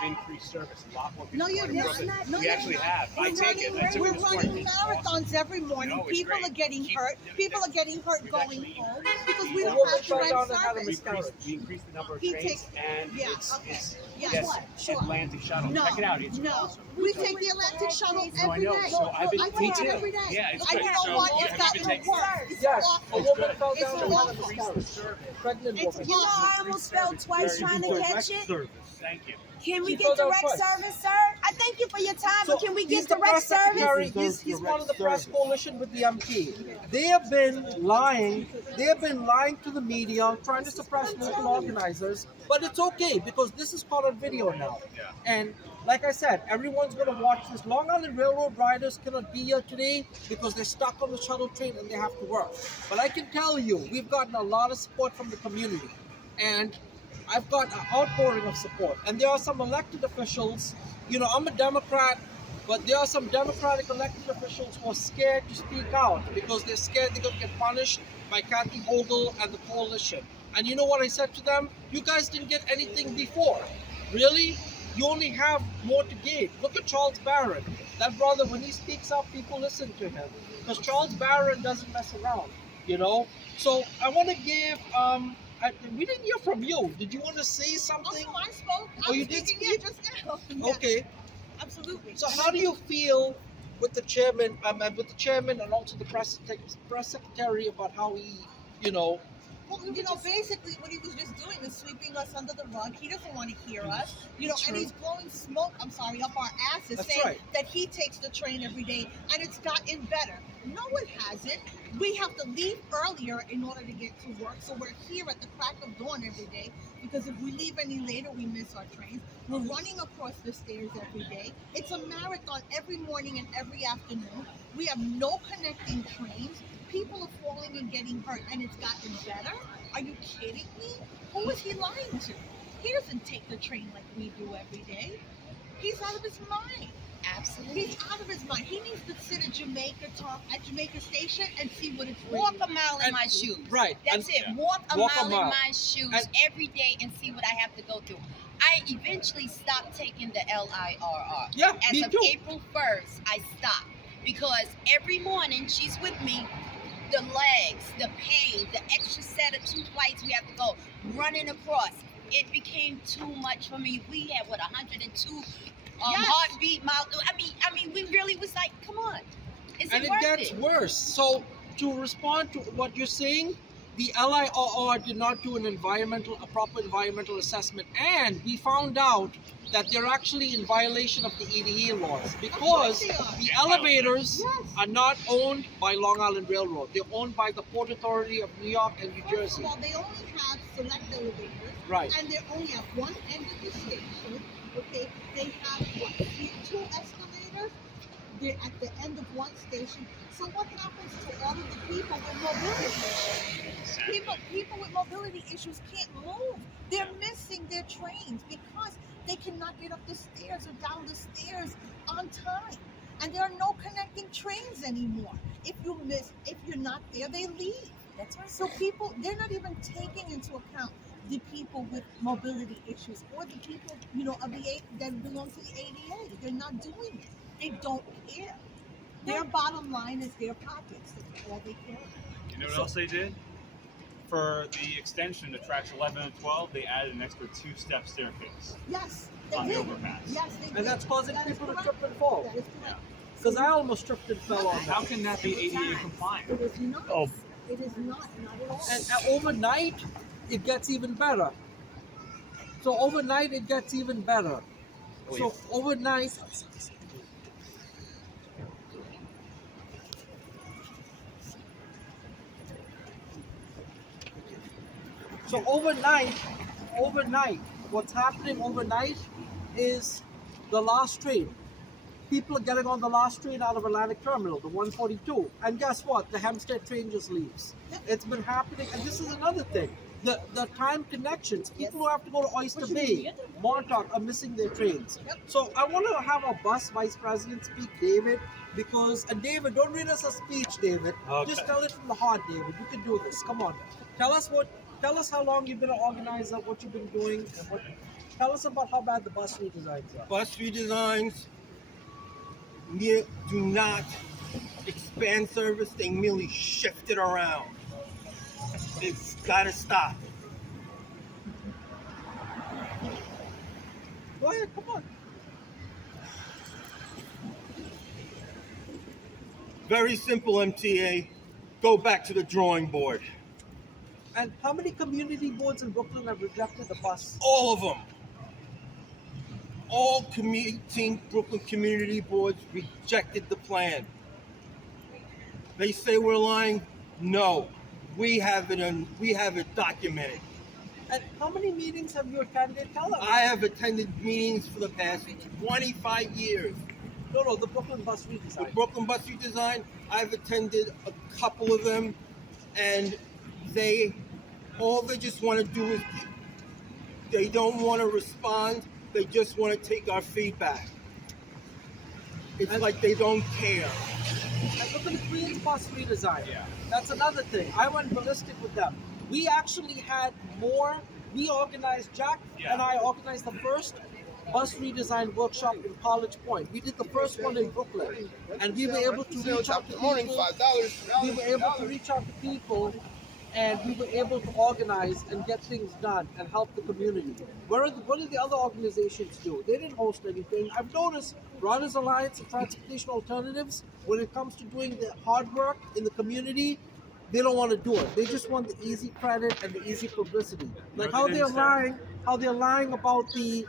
Increased service. A lot more people. No, you're want to not. go there. No, We you're actually not. have. I We're take it. running, I took we're it this running morning. marathons every morning. No, it's People great. are getting Keep- hurt. People are getting hurt We've going actually- home because we A don't woman have fell direct down and had a service. miscarriage. We increased the number of He trains, takes- and yeah, it's, okay. it's Yeah, yes, sure. Atlantic shuttle. No, Check it out. It's no. awesome. We take the Atlantic shuttle No, I every know. day. So I've been. I Me take too. it every day. Yeah, it's I good. don't know what So if have that you been would taking work. It's Yes, awful. a woman good. fell It's down and had a awful. miscarriage. Pregnant It's woman. You know, I almost fell twice trying to catch it. Thank you. Can we She get fell down direct twice. service, sir? I thank you for your time, but can we he's get the direct press service? secretary. He's one of the press coalition with the MT. They have been lying. They have been lying to the media, trying to suppress local organizers. But it's okay because this is caught on video now. And like I said, everyone's going to watch this. Long Island Railroad riders cannot be here today because they're stuck on the shuttle train and they have to work. But I can tell you, we've gotten a lot of support from the community. And I've got an outpouring of support. And there are some elected officials, I'm a Democrat, but there are some Democratic elected officials who are scared to speak out because they're scared they're going to get punished by Kathy Hochul and the coalition. And you know what I said to them? You guys didn't get anything before. Really? You only have more to gain. Look at Charles Barron. That brother, when he speaks up, people listen to him. Because Charles Barron doesn't mess around, So I want to give... we didn't hear from you. Did you want to say something? Oh, no, I spoke. Oh, I you was did speaking, speak? yeah, just now. Yes, Okay. absolutely. So how do you feel with the chairman, and also the press secretary about how he, Well, basically what he was just doing is sweeping us under the rug. He doesn't want to hear us, and he's blowing smoke, up our asses, That's saying right. that he takes the train every day and it's gotten better. No, it hasn't. We have to leave earlier in order to get to work, so we're here at the crack of dawn every day, because if we leave any later, we miss our trains. We're running across the stairs every day. It's a marathon every morning and every afternoon. We have no connecting trains. People are falling and getting hurt, and it's gotten better? Are you kidding me? Who is he lying to? He doesn't take the train like we do every day. He's out of his mind. Absolutely. He's out of his mind. He needs to sit at Jamaica Station and see what it's Walk really a mile in And- my shoes. right. That's And- it. Walk a Walk a mile mile. in my shoes And- every day and see what I have to go through. I eventually stopped taking the LIRR. Yeah, As me of too. April 1st, I stopped because every morning she's with me. The legs, the pain, the extra set of 2 flights we have to go, running across. It became too much for me. We had 102 Yes. heartbeat miles. I mean, we really was like, come on, is and it it worth gets it? worse. So to respond to what you're saying, the LIRR did not do a proper environmental assessment, and we found out that they're actually in violation of the EDA laws because they are. the elevators Yes. are not owned by Long Island Railroad. They're owned by the Port Authority of New York and New First of Jersey. all, they only have select elevators. Right. And they're only at one end of the station. Okay. They have two escalators. They're at the end of one station. So what happens to all of the people with mobility issues? People with mobility issues can't move. They're missing their trains because they cannot get up the stairs or down the stairs on time. And there are no connecting trains anymore. If you're not there, they leave. That's right. So they're not even taking into account the people with mobility issues or the people, that belong to the ADA. They're not doing it. They don't care. Their bottom line is their pockets. That's all they care about. You know what else they did? For the extension to tracks 11 and 12, they added an extra 2-step staircase. Yes, they On the did. overpass. Yes, they did. And that's causing That is people to correct. trip and fall. That is correct. Because I almost tripped and fell on How that. can that be ADA compliant? It is not. Oh. It is not at all. And overnight, it gets even better. So overnight, it gets even better. So overnight, what's happening overnight is the last train. People are getting on the last train out of Atlantic Terminal, the 142. And guess what? The Hempstead train just leaves. It's been happening. And this is another thing. the time connections. People who have to go to Oyster Bay, Montauk are missing their trains. So I want to have our bus vice president speak, David, because and David, don't read us a speech, David. Just tell it from the heart, David. You can do this. Come on, tell us how long you've been an organizer, what you've been doing, and tell us about how bad the bus redesigns are. Bus redesigns do not expand service, they merely shift it around. It's gotta stop. Go ahead, come on. Very simple, MTA. Go back to the drawing board. And how many community boards in Brooklyn have rejected the bus? All of them. All 18 Brooklyn community boards rejected the plan. They say we're lying. No, we have it documented. And how many meetings have you attended? Tell us. I have attended meetings for the past 25 years. No, the Brooklyn bus redesign. The Brooklyn bus redesign, I've attended a couple of them, and all they just want to do is, they don't want to respond, they just want to take our feedback. It's like they don't care. And look at the Queens bus redesign. Yeah. That's another thing. I went ballistic with them. We actually had more. We organized, Jack and I organized the first bus redesign workshop in College Point. We did the first one in Brooklyn, and we were able to reach out to people. We were able to reach out to people, and we were able to organize and get things done and help the community. What did the other organizations do? They didn't host anything. I've noticed Runners Alliance and Transportation Alternatives, when it comes to doing the hard work in the community, they don't want to do it. They just want the easy credit and the easy publicity. Like how they're lying about the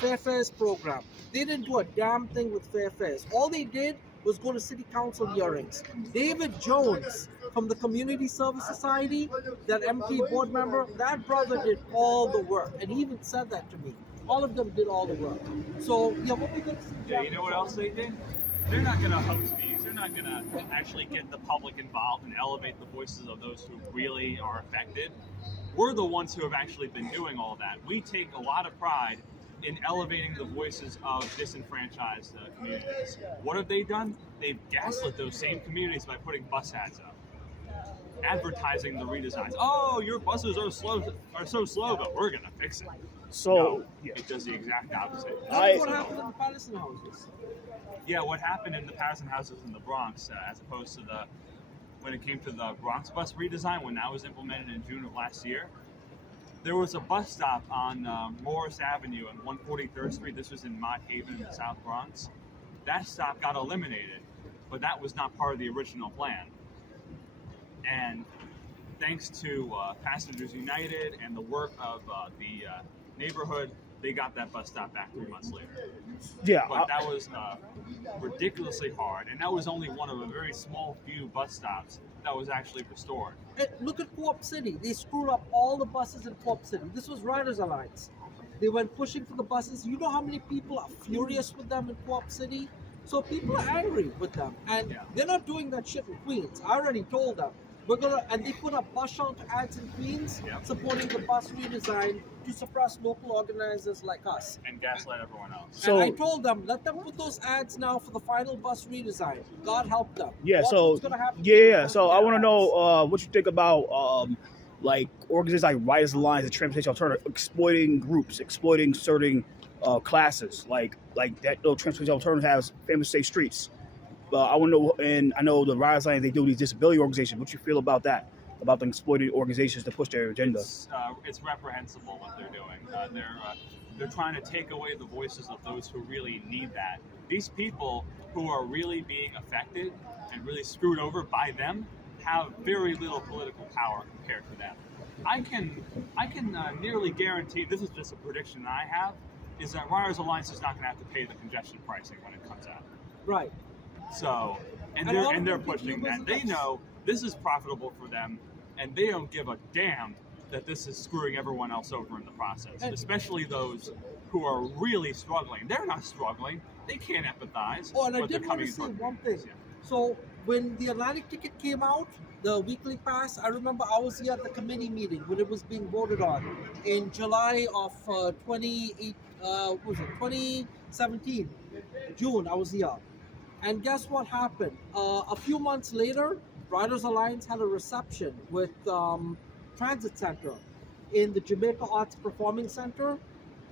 Fair Fares program. They didn't do a damn thing with Fair Fares. All they did was go to city council hearings. David Jones from the Community Service Society, that MT board member, that brother did all the work, and he even said that to me. All of them did all the work. So yeah, what we could. Yeah, you know what else they did? They're not going to host meetings. They're not going to actually get the public involved and elevate the voices of those who really are affected. We're the ones who have actually been doing all that. We take a lot of pride in elevating the voices of disenfranchised communities. What have they done? They've gaslit those same communities by putting bus ads up, advertising the redesigns. Oh, your buses are so slow, but we're going to fix it. So no, it does the exact opposite. What happened in the Patterson houses? Yeah, what happened in the Patterson houses in the Bronx, as opposed to when it came to the Bronx bus redesign, when that was implemented in June of last year, there was a bus stop on Morris Avenue and 143rd Street. This was in Mott Haven in the South Bronx. That stop got eliminated, but that was not part of the original plan. And thanks to Passengers United and the work of the neighborhood, they got that bus stop back 3 months later. Yeah, but that was ridiculously hard, and that was only one of a very small few bus stops that was actually restored. Look at Co-op City. They screwed up all the buses in Co-op City. This was Riders Alliance. They went pushing for the buses. You know how many people are furious with them in Co-op City? So people are angry with them, and they're not doing that shit in Queens. I already told them. And they put up bus shelter ads in Queens supporting the bus redesign to suppress local organizers like us. And gaslight everyone else. So, and I told them, let them put those ads now for the final bus redesign. God help them. Yeah, so I want to know what you think about like organizations like Riders Alliance and Transportation Alternative exploiting groups, exploiting certain classes, like that. Transportation Alternative has famous safe streets. I want to know, and I know the Riders Alliance, they do these disability organizations. What you feel about that? About the exploited organizations to push their agenda? It's reprehensible what they're doing. They're trying to take away the voices of those who really need that. These people who are really being affected and really screwed over by them have very little political power compared to them. I can nearly guarantee, this is just a prediction I have, is that Riders Alliance is not going to have to pay the congestion pricing when it comes out. Right. So, and they're pushing that. They know this is profitable for them, and they don't give a damn that this is screwing everyone else over in the process, especially those who are really struggling. They're not struggling. They can't empathize. Oh, and I did want to say one thing. So when the Atlantic ticket came out, the weekly pass, I remember I was here at the committee meeting when it was being voted on in July of 2017, June. I was here, and guess what happened? A few months later, Riders Alliance had a reception with Transit Center in the Jamaica Arts Performing Center,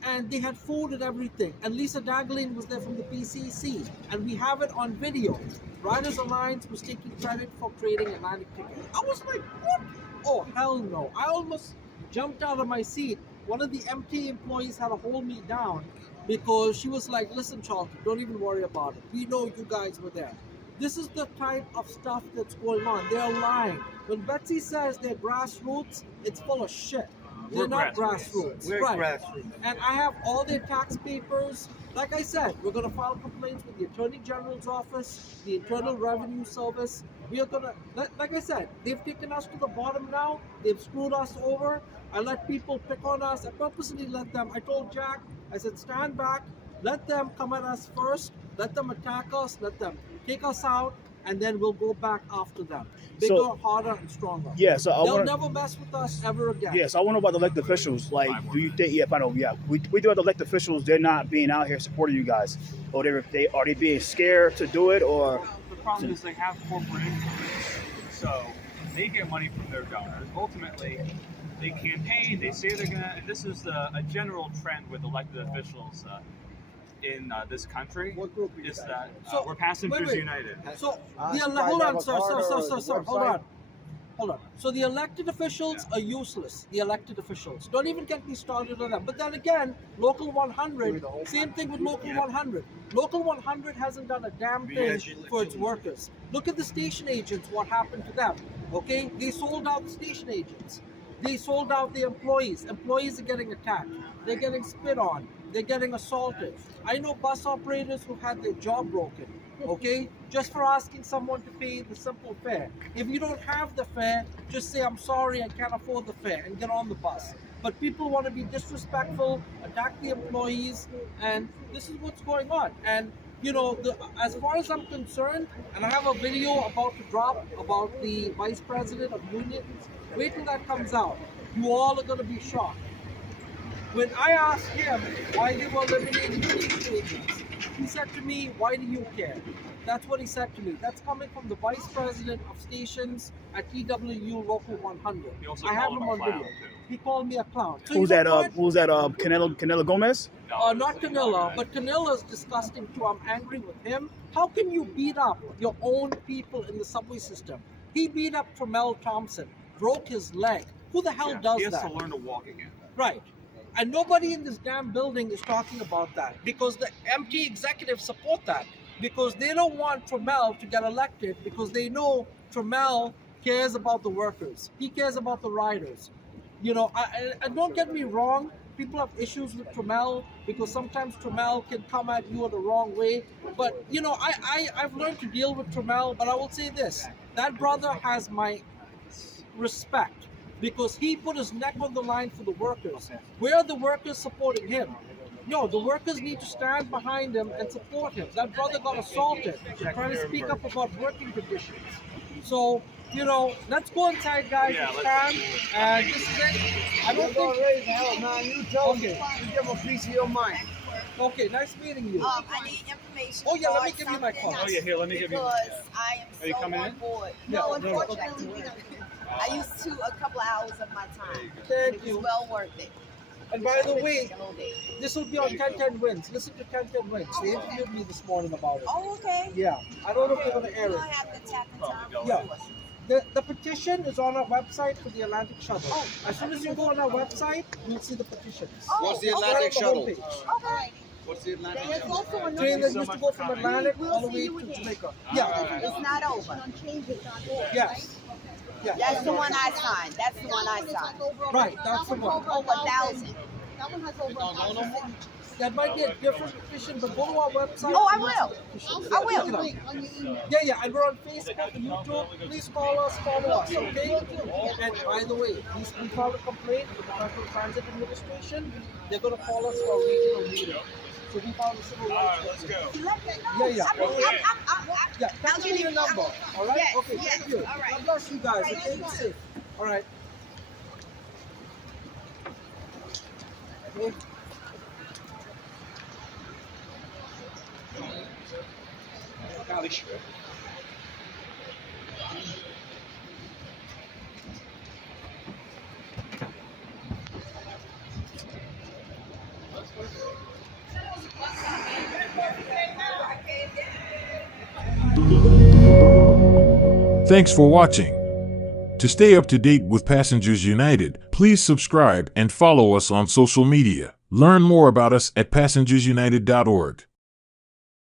and they had food and everything. And Lisa Daglin was there from the PCC, and we have it on video. Riders Alliance was taking credit for creating Atlantic ticket. I was like, what? Oh, hell no. I almost jumped out of my seat. One of the MT employees had to hold me down because she was like, listen, Charlton, don't even worry about it. We know you guys were there. This is the type of stuff that's going on. They're lying. When Betsy says they're grassroots, it's full of shit. They're not grassroots. We're Right. grassroots. And I have all their tax papers. Like I said, we're going to file complaints with the Attorney General's office, the Internal Revenue Service. We are going to, like I said, they've taken us to the bottom now. They've screwed us over. I let people pick on us. I purposely let them. I told Jack, I said, stand back. Let them come at us first. Let them attack us. Let them take us out. And then we'll go back after them. Bigger, harder, and stronger. Yeah, so They'll never mess with us ever again. Yeah, so I want to know about the elected officials. Like, do you think? Yeah, I know. Yeah, we do have the elected officials. They're not being out here supporting you guys, or are they being scared to do it, or? The problem is they have corporate influence, so they get money from their donors. Ultimately, they campaign. They say they're gonna. And this is a general trend with elected officials in this country. Is that we're passengers united. So hold on, sir. Hold on. So the elected officials are useless. The elected officials. Don't even get me started on them. But then again, Local 100, same thing with Local 100. Local 100 hasn't done a damn thing for its workers. Look at the station agents, what happened to them. Okay? They sold out the station agents. They sold out the employees. Employees are getting attacked. They're getting spit on. They're getting assaulted. I know bus operators who had their job broken, okay? Just for asking someone to pay the simple fare. If you don't have the fare, just say, I'm sorry, I can't afford the fare, and get on the bus. But people want to be disrespectful, attack the employees, and this is what's going on. And, you know, as far as I'm concerned, and I have a video about to drop about the Vice President of Unions, wait till that comes out. You all are going to be shocked. When I asked him why they were eliminating station agents, he said to me, why do you care? That's what he said to me. That's coming from the Vice President of Stations at TWU Local 100. I have him on video. He called me a clown. So Who's that? Canelo Gomez? Not Canelo, but Canelo's disgusting too. I'm angry with him. How can you beat up your own people in the subway system? He beat up Tremel Thompson, broke his leg. Who the hell does that? He has to learn to walk again. Right. And nobody in this damn building is talking about that because the MT executives support that because they don't want Tremel to get elected because they know Tremel cares about the workers. He cares about the riders. You know, and don't get me wrong, people have issues with Tremel because sometimes Tremel can come at you in the wrong way. But, you know, I've learned to deal with Tremel, but I will say this, that brother has my respect. Because he put his neck on the line for the workers. Where are the workers supporting him? No, the workers need to stand behind him and support him. That brother got assaulted trying to speak up about working conditions. So, you know, let's go inside, guys. It's time. And this is it. I don't think... raise hell, man. You told me. You give a piece of your mind. Okay, nice meeting you. I need information. Oh, yeah, let me give you my card. Oh, yeah, here, let me give you. Because I am Are you so coming on in? board. Yeah, No, no. unfortunately, I used to a couple of hours of my time. Thank It you. was well worth it. And by the way, The whole day. this will be on 1010 Wins. Listen to 1010 Wins. They interviewed me this morning about it. Oh, okay. Yeah, I don't know if they're going to air I it. have to tap in time. Yeah. The petition is on our website for the Atlantic Shuttle. As soon as you go on our website, you'll see the petitions. What's the Atlantic Shuttle? Okay. What's the Atlantic There's Shuttle? also another Train that so used to much go for from coming. Atlantic We'll all the see way you to again. Jamaica. All Yeah. right. It's not over. On change.org. Yes. Yeah. That's the one I signed. That's the one I signed. Right, that's the one. Over 1,000. That one has over 1,000 signatures. That might be a different petition, but go to our website. Oh, I and you'll see will. the petitions. I Yeah, will. check it out. Link on your email. Yeah, and we're on Facebook and YouTube. Please call us, follow us, okay? And by the way, we filed a complaint with the Federal Transit Administration. They're going to call us for a regional meeting. So we filed a civil rights. Let's go. Let me know. Yeah. I mean, I'm Yeah, How tell can me your you- number. All right. Yes, Okay. yes, Thank you. all right. God bless you guys. All right, Okay. Be safe. All right. Okay. Thanks for watching. To stay up to date with Passengers United, please subscribe and follow us on social media. Learn more about us at passengersunited.org.